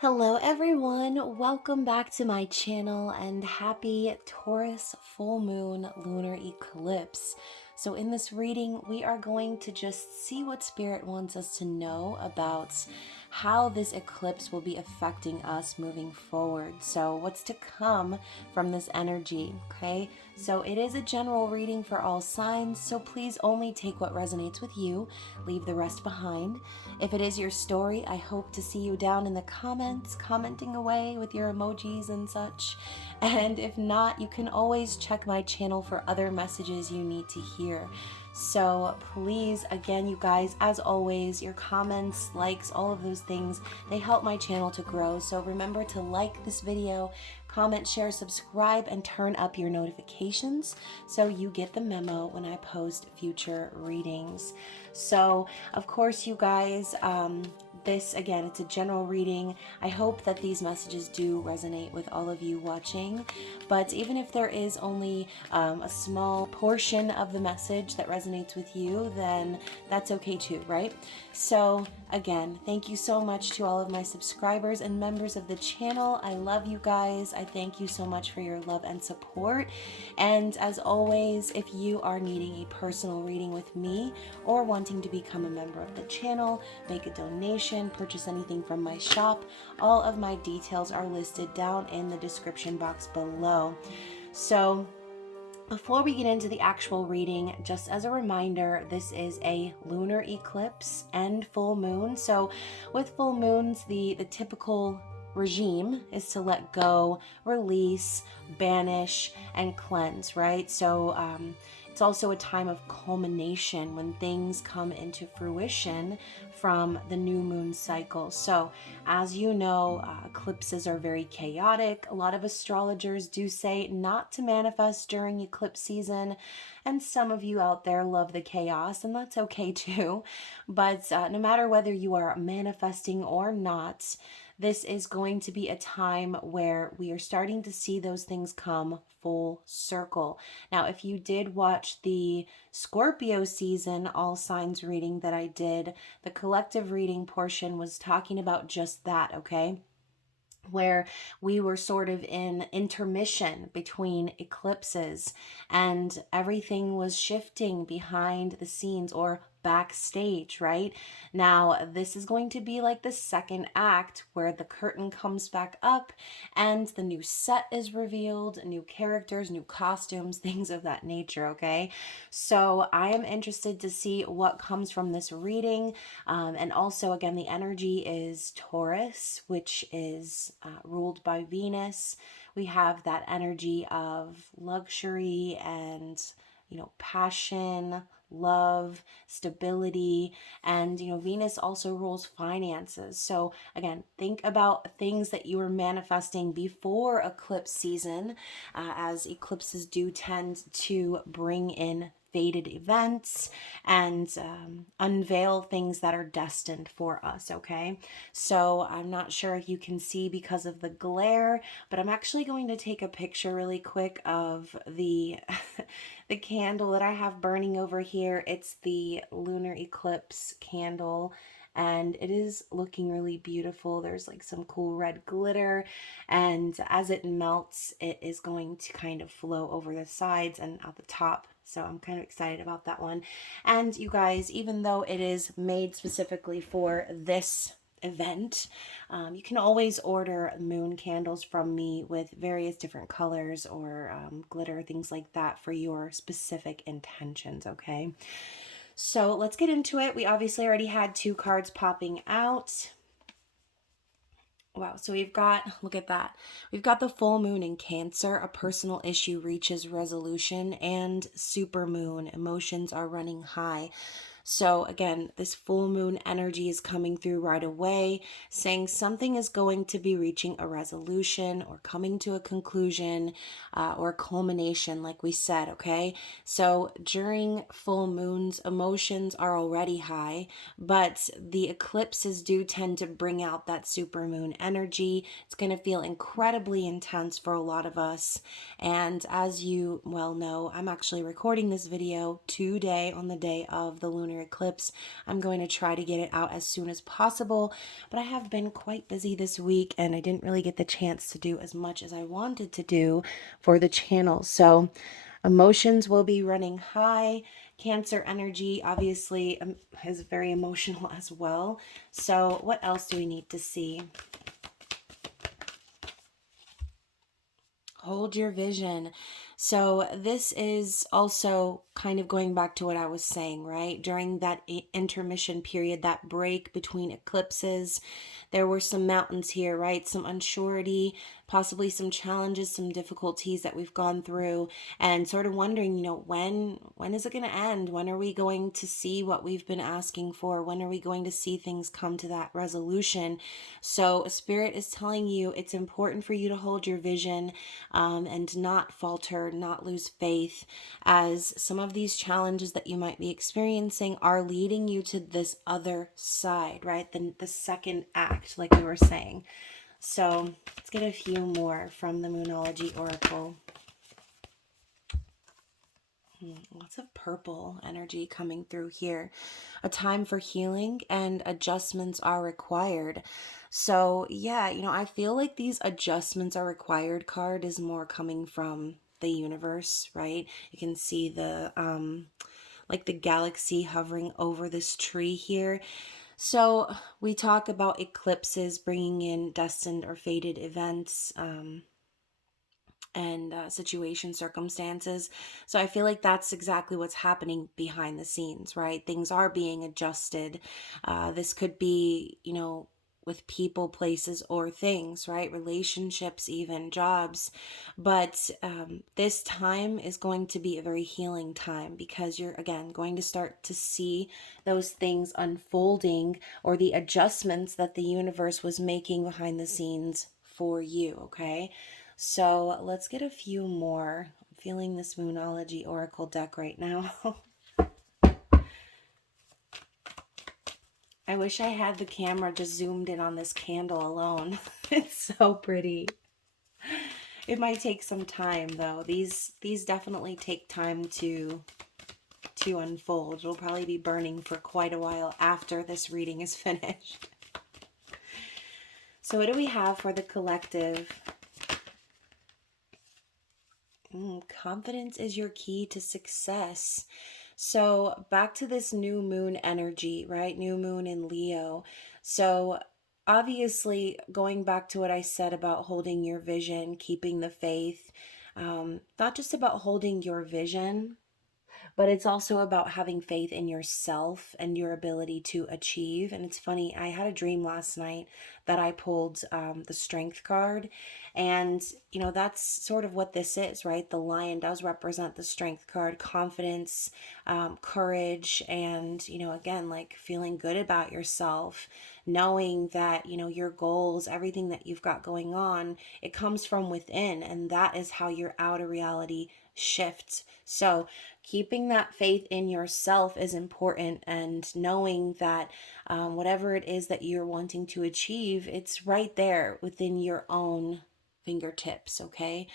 Hello everyone, welcome back to my channel and happy Taurus full moon lunar eclipse. So in this reading, we are going to just see what Spirit wants us to know about how this eclipse will be affecting us moving forward. So what's to come from this energy, okay? So it is a general reading for all signs, so please only take what resonates with you, leave the rest behind. If it is your story, I hope to see you down in the comments, commenting away with your emojis and such. And if not, you can always check my channel for other messages you need to hear. So please, again, you guys, as always, your comments, likes, all of those things, they help my channel to grow. So remember to like this video, comment, share, subscribe, and turn up your notifications so you get the memo when I post future readings. So, of course, you guys, this, again, it's a general reading. I hope that these messages do resonate with all of you watching, but even if there is only a small portion of the message that resonates with you, then that's okay too, right? So, again, thank you so much to all of my subscribers and members of the channel. I love you guys. I thank you so much for your love and support. And as always, if you are needing a personal reading with me or wanting to become a member of the channel, make a donation, purchase anything from my shop, all of my details are listed down in the description box below. So, before we get into the actual reading, just as a reminder, this is a lunar eclipse and full moon. So with full moons, the typical regime is to let go, release, banish, and cleanse, right? So it's also a time of culmination when things come into fruition from the new moon cycle. So, as you know, eclipses are very chaotic. A lot of astrologers do say not to manifest during eclipse season, and some of you out there love the chaos, and that's okay too. But no matter whether you are manifesting or not, this is going to be a time where we are starting to see those things come full circle. Now, if you did watch the Scorpio season all signs reading that I did, the collective reading portion was talking about just that, okay? Where we were sort of in intermission between eclipses and everything was shifting behind the scenes or backstage, right? Now, this is going to be like the second act where the curtain comes back up and the new set is revealed, new characters, new costumes, things of that nature, okay? So I am interested to see what comes from this reading. And also, again, the energy is Taurus, which is ruled by Venus. We have that energy of luxury and, passion, love, stability, and Venus also rules finances. So again, think about things that you are manifesting before eclipse season, as eclipses do tend to bring in fated events and unveil things that are destined for us, okay? So I'm not sure if you can see because of the glare, but I'm actually going to take a picture really quick of the the candle that I have burning over here. It's the lunar eclipse candle, and it is looking really beautiful. There's like some cool red glitter, and as it melts, it is going to kind of flow over the sides and out the top. So I'm kind of excited about that one. And you guys, even though it is made specifically for this event, you can always order moon candles from me with various different colors or glitter, things like that for your specific intentions, okay? So let's get into it. We obviously already had 2 cards popping out. Wow, so we've got, look at that. We've got the full moon in Cancer, a personal issue reaches resolution, and super moon, emotions are running high. So again, this full moon energy is coming through right away, saying something is going to be reaching a resolution or coming to a conclusion or a culmination, like we said, okay? So during full moons, emotions are already high, but the eclipses do tend to bring out that super moon energy. It's going to feel incredibly intense for a lot of us. And as you well know, I'm actually recording this video today on the day of the lunar lunar eclipse. I'm going to try to get it out as soon as possible, but I have been quite busy this week and I didn't really get the chance to do as much as I wanted to do for the channel. So emotions will be running high. Cancer energy obviously is very emotional as well. So what else do we need to see? Hold your vision. So this is also kind of going back to what I was saying, right? During that intermission period, that break between eclipses, there were some mountains here, right? Some unsurety, possibly some challenges, some difficulties that we've gone through, and sort of wondering, when is it going to end? When are we going to see what we've been asking for? When are we going to see things come to that resolution? So Spirit is telling you it's important for you to hold your vision, and not falter, not lose faith, as some of these challenges that you might be experiencing are leading you to this other side, right? The second act, like we were saying. So let's get a few more from the Moonology Oracle. Lots of purple energy coming through here. A time for healing and adjustments are required. So yeah, I feel like these adjustments are required card is more coming from the universe, right? You can see the like the galaxy hovering over this tree here. So we talk about eclipses bringing in destined or fated events, and situation circumstances. So I feel like that's exactly what's happening behind the scenes, right? Things are being adjusted. This could be, with people, places, or things, right? Relationships, even jobs. But this time is going to be a very healing time, because you're, again, going to start to see those things unfolding, or the adjustments that the universe was making behind the scenes for you, okay? So let's get a few more. I'm feeling this Moonology Oracle deck right now. I wish I had the camera just zoomed in on this candle alone. It's so pretty. It might take some time though. These definitely take time to unfold. It'll probably be burning for quite a while after this reading is finished. So what do we have for the collective? Confidence is your key to success. So back to this new moon energy, right? New moon in Leo. So obviously, going back to what I said about holding your vision, keeping the faith, not just about holding your vision, but it's also about having faith in yourself and your ability to achieve. And it's funny, I had a dream last night that I pulled the strength card. And, that's sort of what this is, right? The lion does represent the strength card, confidence, courage, and, again, like feeling good about yourself, knowing that, your goals, everything that you've got going on, it comes from within. And that is how your outer reality shifts. So keeping that faith in yourself is important, and knowing that whatever it is that you're wanting to achieve, it's right there within your own fingertips, okay?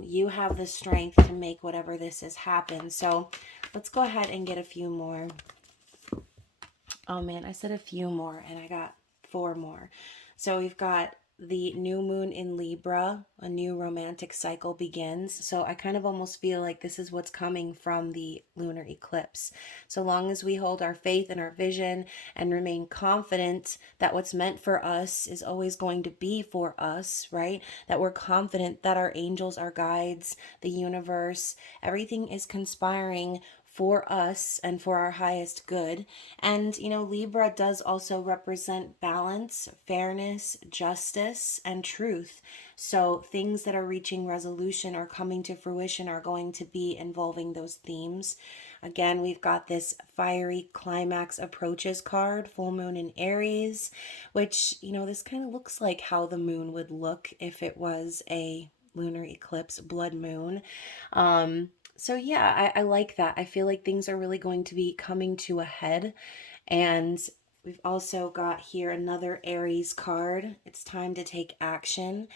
You have the strength to make whatever this is happen. So let's go ahead and get a few more. Oh man, I said a few more and I got 4 more. So we've got the new moon in Libra, a new romantic cycle begins. So I kind of almost feel like this is what's coming from the lunar eclipse. So long as we hold our faith and our vision and remain confident that what's meant for us is always going to be for us, right? That we're confident that our angels, our guides, the universe, everything is conspiring for us and for our highest good. And, Libra does also represent balance, fairness, justice, and truth. So things that are reaching resolution or coming to fruition are going to be involving those themes. Again, we've got this fiery climax approaches card, full moon in Aries, which, this kind of looks like how the moon would look if it was a lunar eclipse, blood moon. So yeah, I like that. I feel like things are really going to be coming to a head. And we've also got here another Aries card. It's time to take action.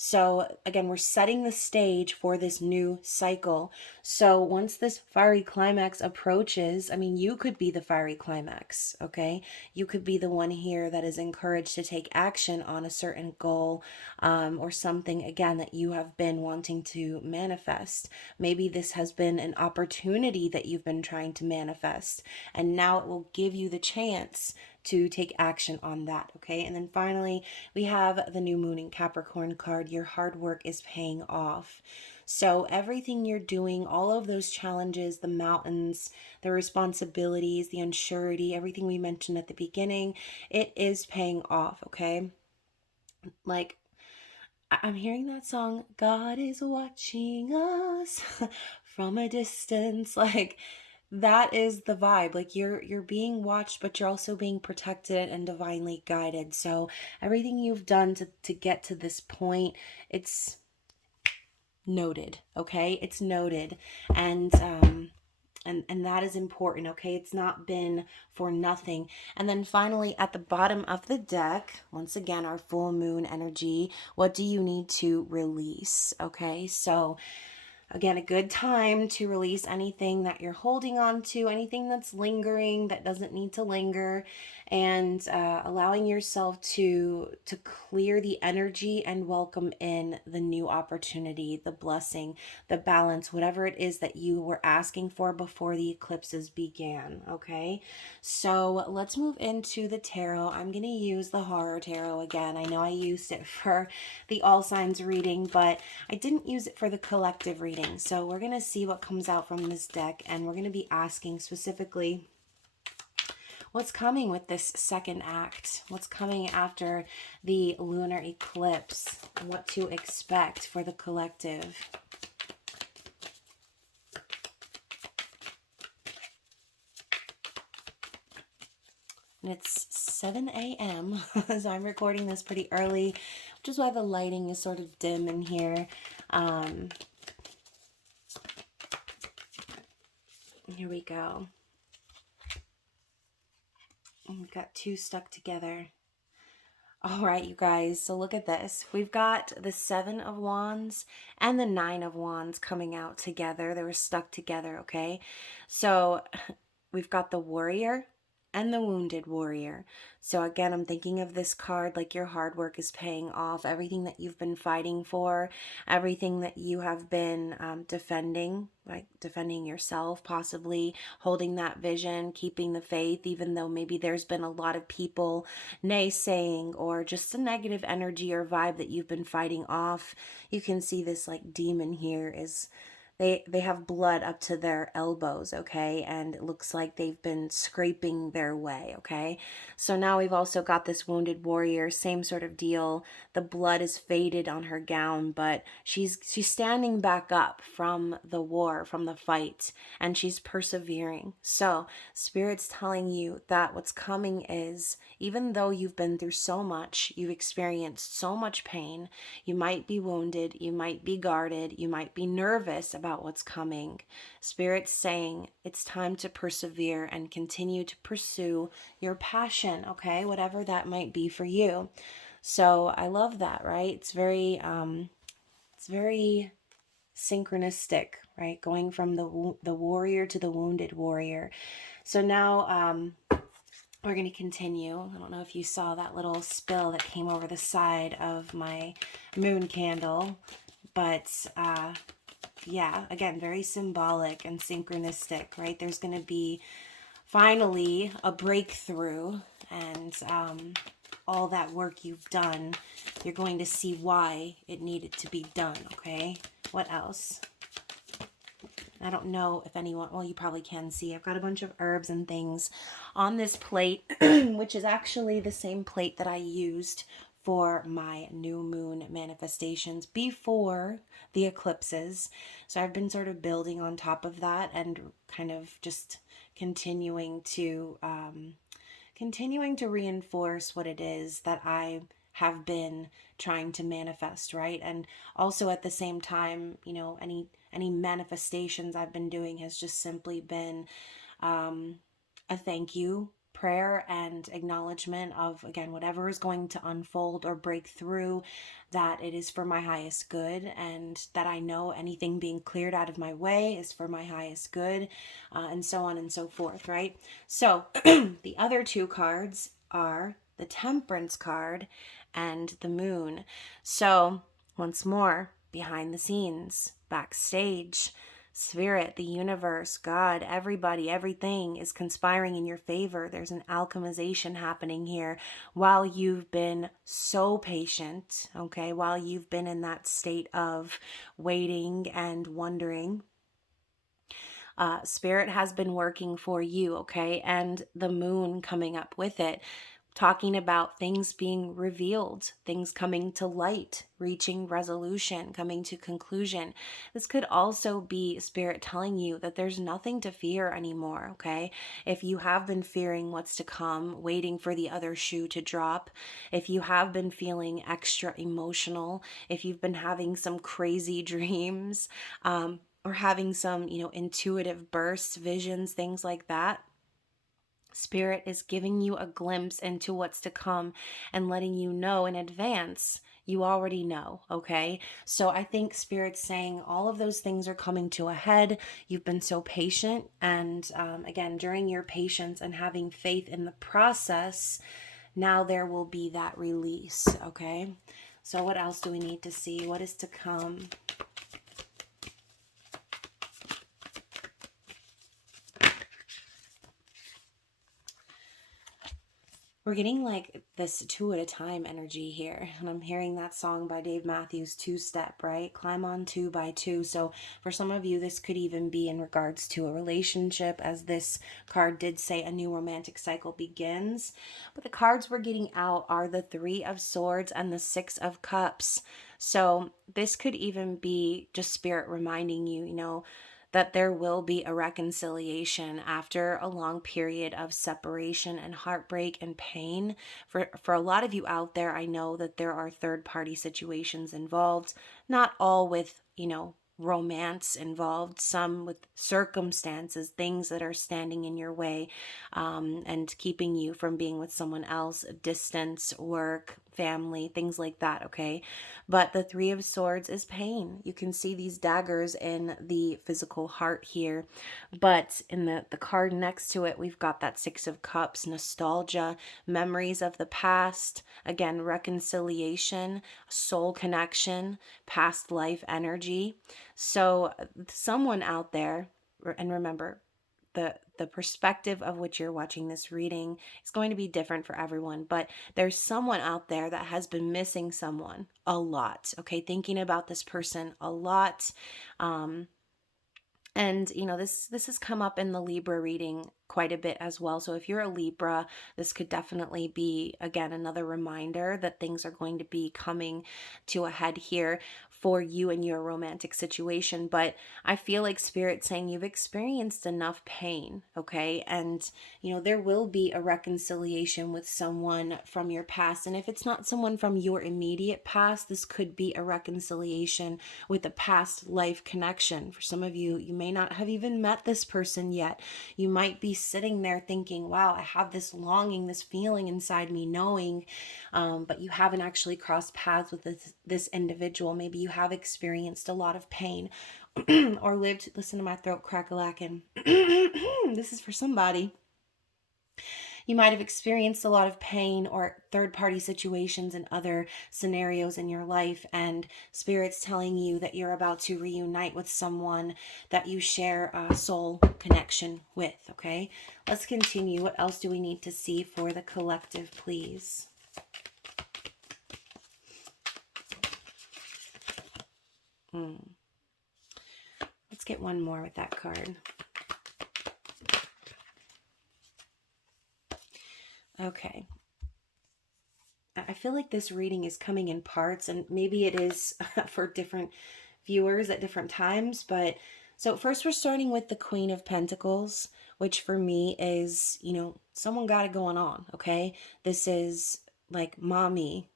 So again, we're setting the stage for this new cycle. So once this fiery climax approaches, I mean, you could be the fiery climax, okay? You could be the one here that is encouraged to take action on a certain goal, or something, again, that you have been wanting to manifest. Maybe this has been an opportunity that you've been trying to manifest, and now it will give you the chance to take action on that, okay? And then finally, we have the new moon in Capricorn card. Your hard work is paying off. So everything you're doing, all of those challenges, the mountains, the responsibilities, the unsurety, everything we mentioned at the beginning, it is paying off, okay? Like, I'm hearing that song, God is watching us from a distance. Like, that is the vibe. Like, you're being watched, but you're also being protected and divinely guided. So everything you've done to get to this point, it's noted, okay? It's noted. And that is important, okay? It's not been for nothing. And then finally, at the bottom of the deck, once again, our full moon energy, what do you need to release, okay? So again, a good time to release anything that you're holding on to, anything that's lingering that doesn't need to linger, and allowing yourself to clear the energy and welcome in the new opportunity, the blessing, the balance, whatever it is that you were asking for before the eclipses began. Okay, so let's move into the tarot. I'm gonna use the Horror Tarot again. I know I used it for the all signs reading, but I didn't use it for the collective reading. So we're going to see what comes out from this deck, and we're going to be asking specifically what's coming with this second act, what's coming after the lunar eclipse, what to expect for the collective. And it's 7 a.m. so I'm recording this pretty early, which is why the lighting is sort of dim in here. Here we go. We've got two stuck together. All right, you guys, so look at this. We've got the 7 of Wands and the 9 of Wands coming out together. They were stuck together, okay? So we've got the Warrior and the Wounded Warrior. So again, I'm thinking of this card like your hard work is paying off. Everything that you've been fighting for, everything that you have been defending, like defending yourself, possibly holding that vision, keeping the faith, even though maybe there's been a lot of people naysaying or just a negative energy or vibe that you've been fighting off. You can see this like demon here is they have blood up to their elbows, okay? And it looks like they've been scraping their way, okay? So now we've also got this wounded warrior, same sort of deal. The blood is faded on her gown, but she's standing back up from the war, from the fight, and she's persevering. So Spirit's telling you that what's coming is, even though you've been through so much, you've experienced so much pain, you might be wounded, you might be guarded, you might be nervous about what's coming. Spirit's saying it's time to persevere and continue to pursue your passion, okay? Whatever that might be for you. So I love that, right? It's very synchronistic, right? Going from the warrior to the wounded warrior. So now we're going to continue. I don't know if you saw that little spill that came over the side of my moon candle, but yeah, again, very symbolic and synchronistic, right? There's going to be finally a breakthrough, and all that work you've done, you're going to see why it needed to be done, okay? What else? I don't know if anyone, well, you probably can see, I've got a bunch of herbs and things on this plate, which is actually the same plate that I used for my new moon manifestations before the eclipses. So I've been sort of building on top of that and kind of just continuing to reinforce what it is that I have been trying to manifest, right? And also at the same time, you know, any manifestations I've been doing has just simply been a thank you prayer and acknowledgement of, again, whatever is going to unfold or break through, that it is for my highest good, and that I know anything being cleared out of my way is for my highest good, and so on and so forth, right? So the other two cards are the Temperance card and the Moon. So once more, behind the scenes, backstage, Spirit, the universe, God, everybody, everything is conspiring in your favor. There's an alchemization happening here while you've been so patient, okay? While you've been in that state of waiting and wondering. Spirit has been working for you, okay? And the moon coming up with it, talking about things being revealed, things coming to light, reaching resolution, coming to conclusion. This could also be Spirit telling you that there's nothing to fear anymore, okay? If you have been fearing what's to come, waiting for the other shoe to drop, if you have been feeling extra emotional, if you've been having some crazy dreams, or having some, intuitive bursts, visions, things like that, Spirit is giving you a glimpse into what's to come and letting you know in advance. You already know, okay? So I think Spirit's saying all of those things are coming to a head. You've been so patient. And again, during your patience and having faith in the process, now there will be that release, okay? So what else do we need to see? What is to come? We're getting like this two at a time energy here. And I'm hearing that song by Dave Matthews, Two Step, right? Climb on two by two. So for some of you, this could even be in regards to a relationship, as this card did say a new romantic cycle begins. But the cards we're getting out are the Three of Swords and the Six of Cups. So this could even be just Spirit reminding you, that there will be a reconciliation after a long period of separation and heartbreak and pain. For a lot of you out there, I know that there are third-party situations involved, not all with, romance involved, some with circumstances, things that are standing in your way, and keeping you from being with someone else, distance, work, family, things like that, okay? But the Three of Swords is pain. You can see these daggers in the physical heart here, but in the card next to it, we've got that Six of Cups, nostalgia, memories of the past, again, reconciliation, soul connection, past life energy. So someone out there, and remember, the perspective of which you're watching this reading is going to be different for everyone, but there's someone out there that has been missing someone a lot, okay? Thinking about this person a lot. And this has come up in the Libra reading quite a bit as well. So if you're a Libra, this could definitely be, again, another reminder that things are going to be coming to a head here for you and your romantic situation. But I feel like Spirit saying you've experienced enough pain, okay? And, there will be a reconciliation with someone from your past. And if it's not someone from your immediate past, this could be a reconciliation with a past life connection. For some of you, you may not have even met this person yet. You might be sitting there thinking, wow, I have this longing, this feeling inside me, knowing, but you haven't actually crossed paths with this individual. Maybe you have experienced a lot of pain or lived, listen to my throat crack-a-lackin'. This is for somebody. You might have experienced a lot of pain or third-party situations and other scenarios in your life, and Spirit's telling you that you're about to reunite with someone that you share a soul connection with, okay? Let's continue. What else do we need to see for the collective, please? Let's get one more with that card. Okay. I feel like this reading is coming in parts, and maybe it is for different viewers at different times. But so first we're starting with the Queen of Pentacles, which for me is, someone got it going on, okay? This is like mommy,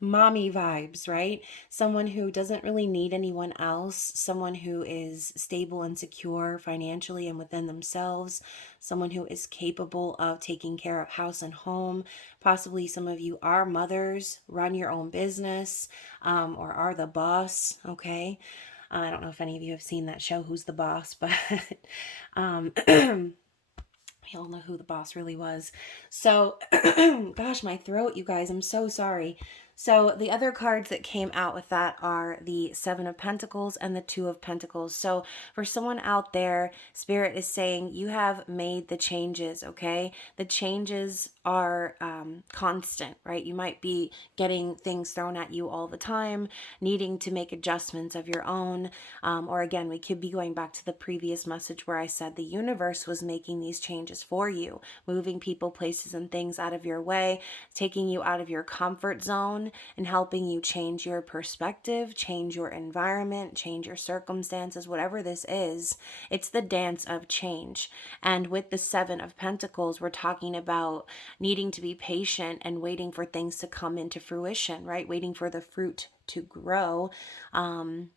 mommy vibes, right? Someone who doesn't really need anyone else, someone who is stable and secure financially and within themselves, someone who is capable of taking care of house and home. Possibly some of you are mothers, run your own business, or are the boss, okay? I don't know if any of you have seen that show, Who's the Boss, but um, we all know who the boss really was. So, gosh, my throat, you guys, I'm so sorry. So, the other cards that came out with that are the Seven of Pentacles and the Two of Pentacles. So, for someone out there, Spirit is saying you have made the changes, okay? The changes are constant, right? You might be getting things thrown at you all the time, needing to make adjustments of your own. Or again, we could be going back to the previous message where I said the universe was making these changes for you, moving people, places, and things out of your way, taking you out of your comfort zone and helping you change your perspective, change your environment, change your circumstances, whatever this is. It's the dance of change. And with the Seven of Pentacles, we're talking about needing to be patient and waiting for things to come into fruition, right? Waiting for the fruit to grow. And,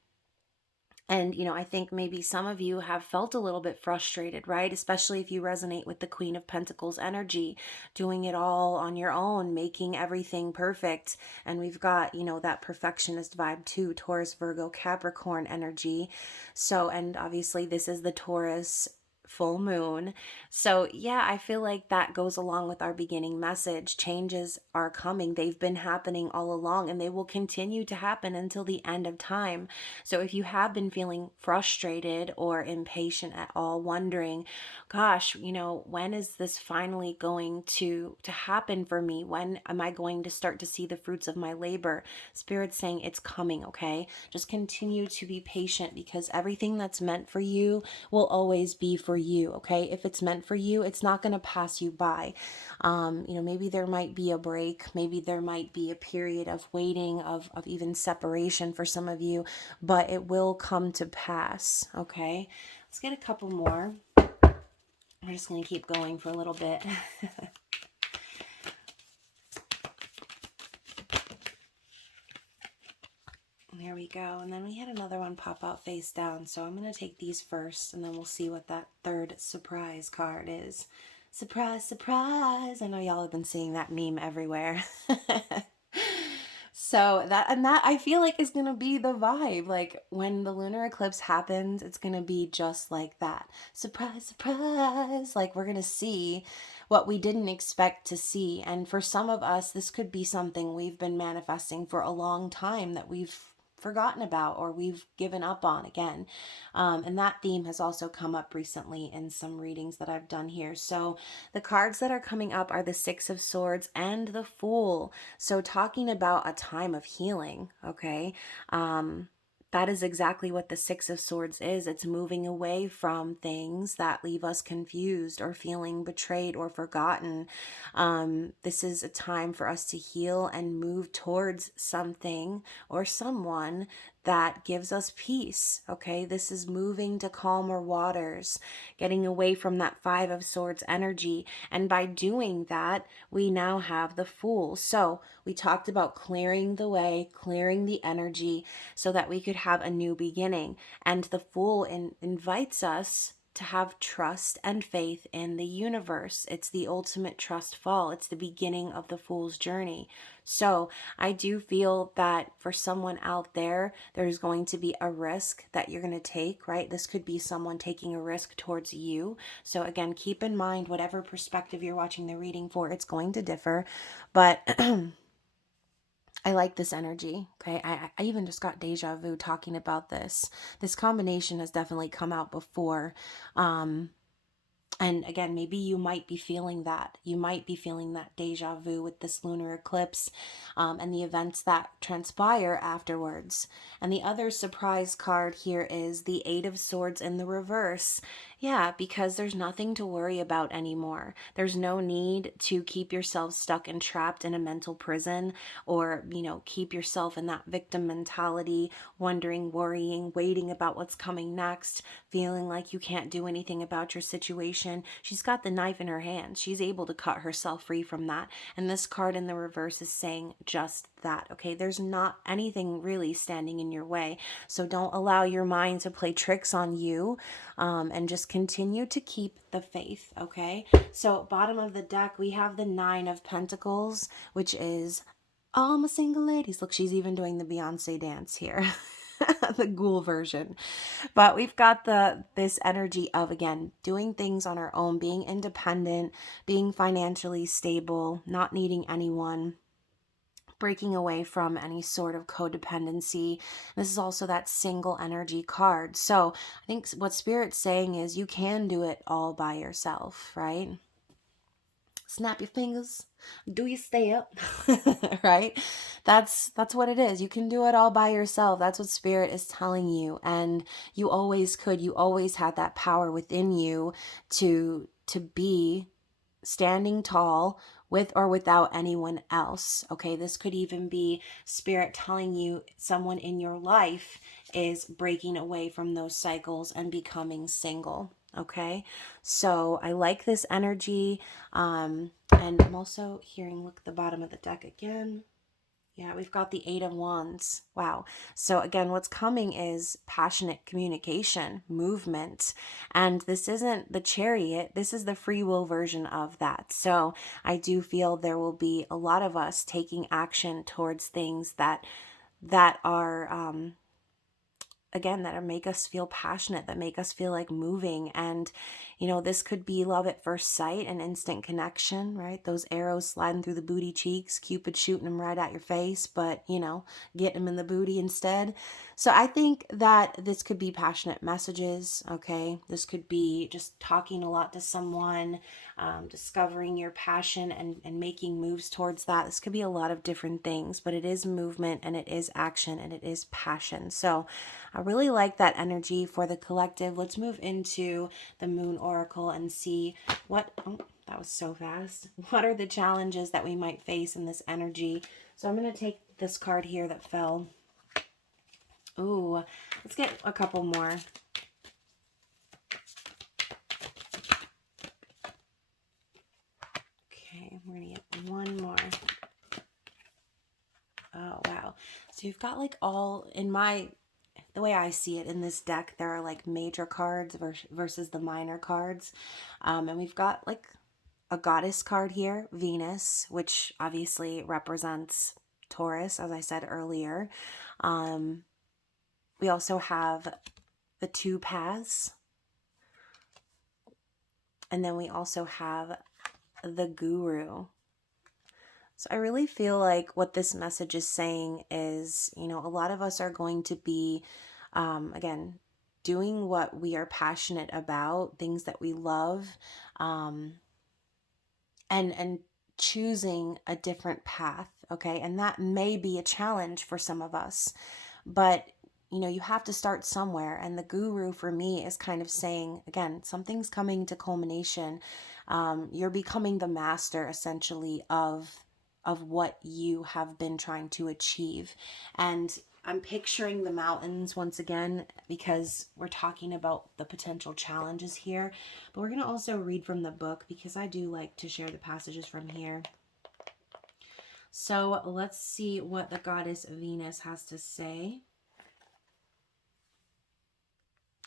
I think maybe some of you have felt a little bit frustrated, right? Especially if you resonate with the Queen of Pentacles energy, doing it all on your own, making everything perfect. And we've got, that perfectionist vibe too, Taurus, Virgo, Capricorn energy. So, and obviously this is the Taurus full moon. So, yeah, I feel like that goes along with our beginning message. Changes are coming. They've been happening all along and they will continue to happen until the end of time. So if you have been feeling frustrated or impatient at all, wondering, gosh, when is this finally going to happen for me? When am I going to start to see the fruits of my labor? Spirit's saying it's coming, okay? Just continue to be patient because everything that's meant for you will always be for you, okay? If it's meant for you, it's not going to pass you by. Maybe there might be a break. Maybe there might be a period of waiting, of even separation for some of you, but it will come to pass, okay? Let's get a couple more. We're just going to keep going for a little bit. There we go. And then we had another one pop out face down. So I'm going to take these first and then we'll see what that third surprise card is. Surprise, surprise. I know y'all have been seeing that meme everywhere. So that I feel like is going to be the vibe. Like when the lunar eclipse happens, it's going to be just like that. Surprise, surprise. Like we're going to see what we didn't expect to see. And for some of us, this could be something we've been manifesting for a long time that we've forgotten about or we've given up on again. And that theme has also come up recently in some readings that I've done here. So the cards that are coming up are the Six of Swords and the Fool. So talking about a time of healing, okay? That is exactly what the Six of Swords is. It's moving away from things that leave us confused or feeling betrayed or forgotten. This is a time for us to heal and move towards something or someone that gives us peace, okay? This is moving to calmer waters, getting away from that Five of Swords energy. And by doing that, we now have the Fool. So we talked about clearing the way, clearing the energy so that we could have a new beginning. And the Fool invites us to have trust and faith in the universe. It's the ultimate trust fall. It's the beginning of the Fool's journey. So I do feel that for someone out there, there's going to be a risk that you're going to take, right? This could be someone taking a risk towards you. So again, keep in mind, whatever perspective you're watching the reading for, it's going to differ. But I like this energy, okay? I even just got deja vu talking about this. This combination has definitely come out before. And again, maybe you might be feeling that. You might be feeling that deja vu with this lunar eclipse and the events that transpire afterwards. And the other surprise card here is the Eight of Swords in the reverse. Yeah, because there's nothing to worry about anymore. There's no need to keep yourself stuck and trapped in a mental prison or, keep yourself in that victim mentality, wondering, worrying, waiting about what's coming next, feeling like you can't do anything about your situation. She's got the knife in her hand. She's able to cut herself free from that. And this card in the reverse is saying just that, okay? There's not anything really standing in your way. So don't allow your mind to play tricks on you, and just continue to keep the faith, okay? So, bottom of the deck, we have the Nine of Pentacles, which is all my single ladies. Look, she's even doing the Beyonce dance here. The ghoul version. But we've got this energy of, again, doing things on our own, being independent, being financially stable, not needing anyone, breaking away from any sort of codependency. This is also that single energy card. So I think what Spirit's saying is you can do it all by yourself, right? Snap your fingers, do your step, right? That's what it is. You can do it all by yourself. That's what Spirit is telling you. And you always could. You always had that power within you to be standing tall with or without anyone else. Okay, this could even be Spirit telling you someone in your life is breaking away from those cycles and becoming single. Okay, so I like this energy. And I'm also hearing, look at the bottom of the deck again. Yeah, we've got the Eight of Wands. Wow. So again, what's coming is passionate communication, movement. And this isn't the Chariot. This is the free will version of that. So I do feel there will be a lot of us taking action towards things that are again, that make us feel passionate, that make us feel like moving. And, this could be love at first sight and instant connection, right? Those arrows sliding through the booty cheeks, Cupid shooting them right at your face, but, getting them in the booty instead. So I think that this could be passionate messages, okay? This could be just talking a lot to someone, discovering your passion and making moves towards that. This could be a lot of different things, but it is movement and it is action and it is passion. So I really like that energy for the collective. Let's move into the Moon Oracle and see what, oh, that was so fast. What are the challenges that we might face in this energy? So I'm going to take this card here that fell. Ooh, let's get a couple more. Okay, we're going to get one more. Oh, wow. So you've got like all, the way I see it in this deck, there are like major cards versus the minor cards. And we've got like a goddess card here, Venus, which obviously represents Taurus, as I said earlier. We also have the two paths. And then we also have the guru. So I really feel like what this message is saying is, a lot of us are going to be, again, doing what we are passionate about, things that we love, and choosing a different path, okay? And that may be a challenge for some of us, but you have to start somewhere. And the guru for me is kind of saying, again, something's coming to culmination. You're becoming the master essentially of what you have been trying to achieve. And I'm picturing the mountains once again because we're talking about the potential challenges here. But we're going to also read from the book because I do like to share the passages from here. So let's see what the goddess Venus has to say.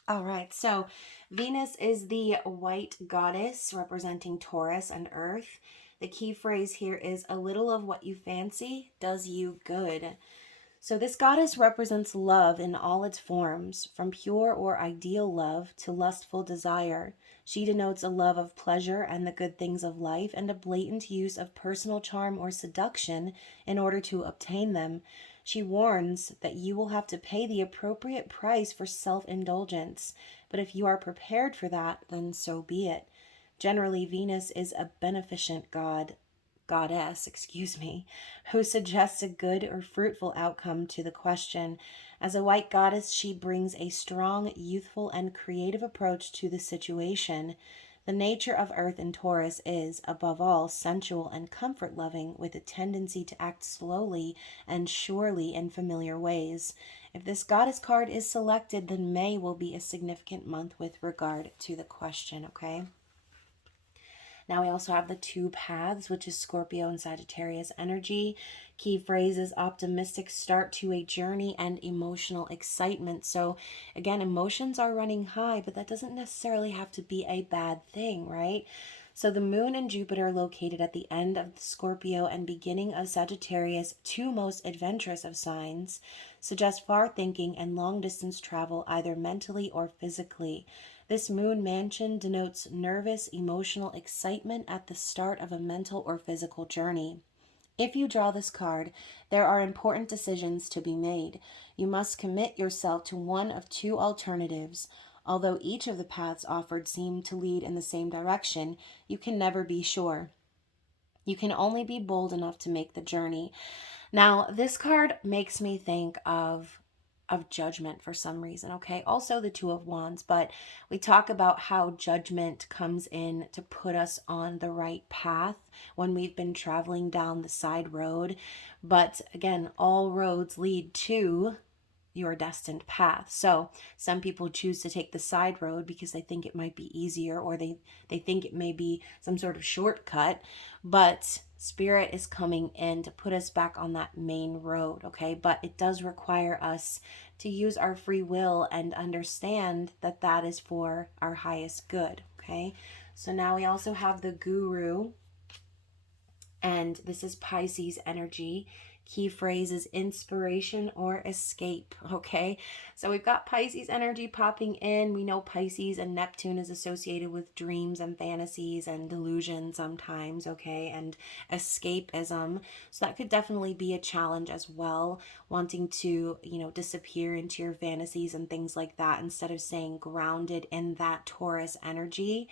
All right, so Venus is the white goddess representing Taurus and Earth. The key phrase here is a little of what you fancy does you good. So this goddess represents love in all its forms, from pure or ideal love to lustful desire. She denotes a love of pleasure and the good things of life and a blatant use of personal charm or seduction in order to obtain them. She warns that you will have to pay the appropriate price for self-indulgence, but if you are prepared for that, then so be it. Generally, Venus is a beneficent goddess, who suggests a good or fruitful outcome to the question. As a white goddess, she brings a strong, youthful, and creative approach to the situation. The nature of Earth in Taurus is, above all, sensual and comfort loving, with a tendency to act slowly and surely in familiar ways. If this goddess card is selected, then May will be a significant month with regard to the question, okay? Now we also have the two paths, which is Scorpio and Sagittarius energy. Key phrases: optimistic start to a journey and emotional excitement. So again, emotions are running high, but that doesn't necessarily have to be a bad thing, right? So the moon and Jupiter located at the end of the Scorpio and beginning of Sagittarius, two most adventurous of signs, suggest far thinking and long distance travel, either mentally or physically. This moon mansion denotes nervous, emotional excitement at the start of a mental or physical journey. If you draw this card, there are important decisions to be made. You must commit yourself to one of two alternatives. Although each of the paths offered seem to lead in the same direction, you can never be sure. You can only be bold enough to make the journey. Now, this card makes me think of judgment for some reason, okay? Also the Two of Wands, but we talk about how judgment comes in to put us on the right path when we've been traveling down the side road. But again, all roads lead to your destined path. So some people choose to take the side road because they think it might be easier, or they think it may be some sort of shortcut, but Spirit is coming in to put us back on that main road, okay? But it does require us to use our free will and understand that that is for our highest good, okay? So now we also have the Guru, and this is Pisces energy. Key phrase is inspiration or escape, okay? So we've got Pisces energy popping in. We know Pisces and Neptune is associated with dreams and fantasies and delusion sometimes, okay? And escapism. So that could definitely be a challenge as well, wanting to, disappear into your fantasies and things like that instead of staying grounded in that Taurus energy.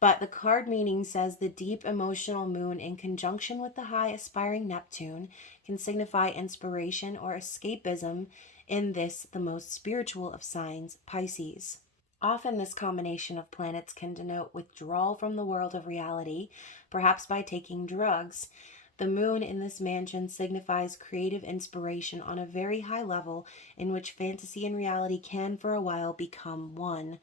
But the card meaning says the deep emotional moon in conjunction with the high aspiring Neptune can signify inspiration or escapism in this, the most spiritual of signs, Pisces. Often this combination of planets can denote withdrawal from the world of reality, perhaps by taking drugs. The moon in this mansion signifies creative inspiration on a very high level in which fantasy and reality can for a while become one.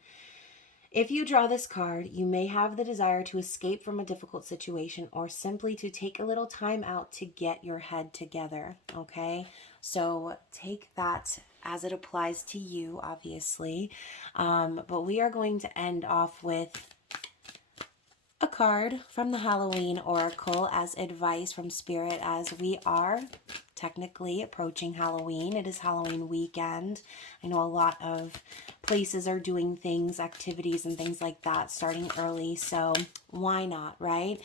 If you draw this card, you may have the desire to escape from a difficult situation or simply to take a little time out to get your head together, okay? So take that as it applies to you, obviously. But we are going to end off with a card from the Halloween Oracle as advice from Spirit, as we are technically approaching Halloween. It is Halloween weekend. I know a lot of places are doing things, activities and things like that starting early, so why not, right?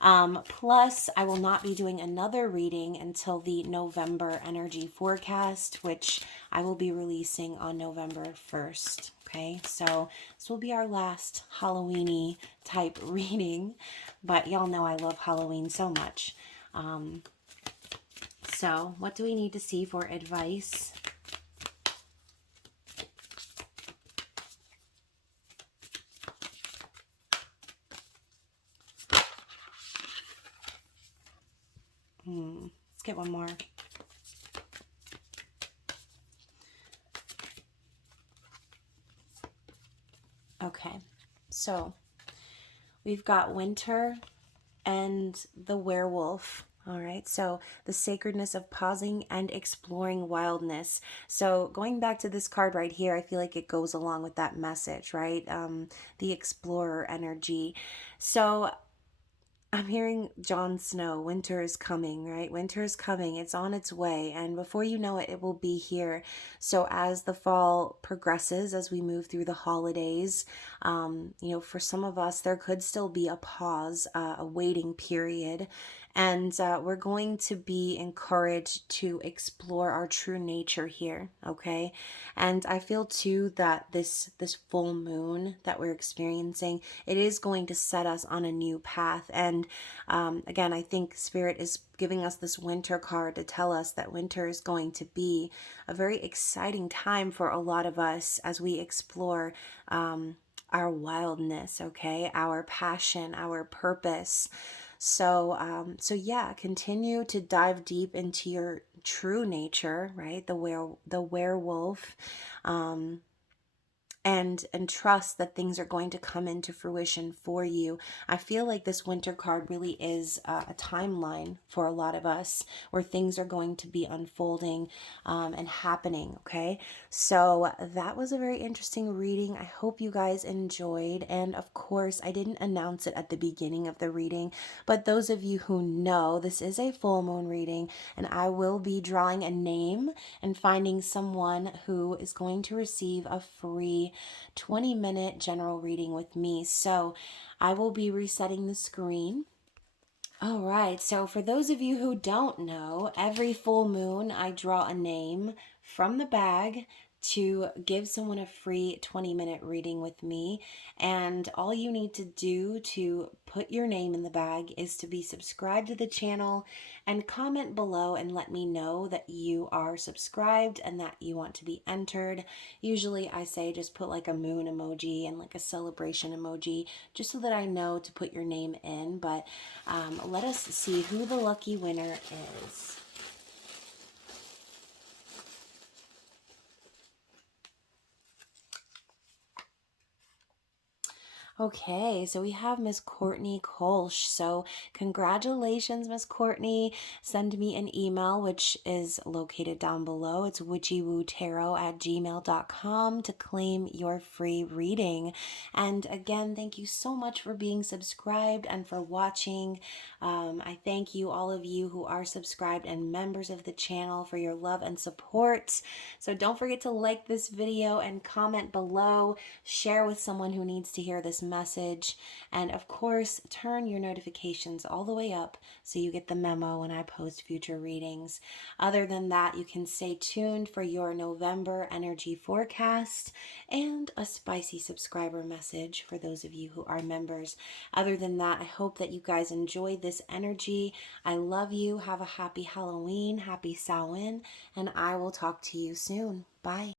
Plus, I will not be doing another reading until the November energy forecast, which I will be releasing on November 1st. Okay, so this will be our last Halloween-y type reading, but y'all know I love Halloween so much. So what do we need to see for advice? Let's get one more. Okay, so we've got winter and the werewolf. All right, so the sacredness of pausing and exploring wildness. So going back to this card right here, I feel like it goes along with that message, right? The explorer energy. So I'm hearing Jon Snow, winter is coming, right? Winter is coming. It's on its way. And before you know it, it will be here. So as the fall progresses, as we move through the holidays, for some of us, there could still be a pause, a waiting period. And we're going to be encouraged to explore our true nature here, okay? And I feel too that this full moon that we're experiencing, it is going to set us on a new path. And again, I think Spirit is giving us this winter card to tell us that winter is going to be a very exciting time for a lot of us as we explore our wildness, okay, our passion, our purpose. So yeah, continue to dive deep into your true nature, right? The werewolf. Um, and trust that things are going to come into fruition for you. I feel like this winter card really is a timeline for a lot of us where things are going to be unfolding and happening, okay? So that was a very interesting reading. I hope you guys enjoyed. And of course, I didn't announce it at the beginning of the reading, but those of you who know, this is a full moon reading, and I will be drawing a name and finding someone who is going to receive a free 20-minute general reading with me. So I will be resetting the screen. All right, so for those of you who don't know, every full moon I draw a name from the bag to give someone a free 20-minute reading with me. And all you need to do to put your name in the bag is to be subscribed to the channel and comment below and let me know that you are subscribed and that you want to be entered. Usually I say just put like a moon emoji and like a celebration emoji just so that I know to put your name in. But let us see who the lucky winner is. Okay, so we have Miss Courtney Kolsch. So congratulations, Miss Courtney. Send me an email, which is located down below. It's witchywootarot@gmail.com to claim your free reading. And again, thank you so much for being subscribed and for watching. I thank you, all of you who are subscribed and members of the channel, for your love and support. So don't forget to like this video and comment below. Share with someone who needs to hear this message, and of course turn your notifications all the way up so you get the memo when I post future readings. Other than that, you can stay tuned for your November energy forecast and a spicy subscriber message for those of you who are members. Other than that, I hope that you guys enjoyed this energy. I love you. Have a happy Halloween, happy Samhain, and I will talk to you soon. Bye.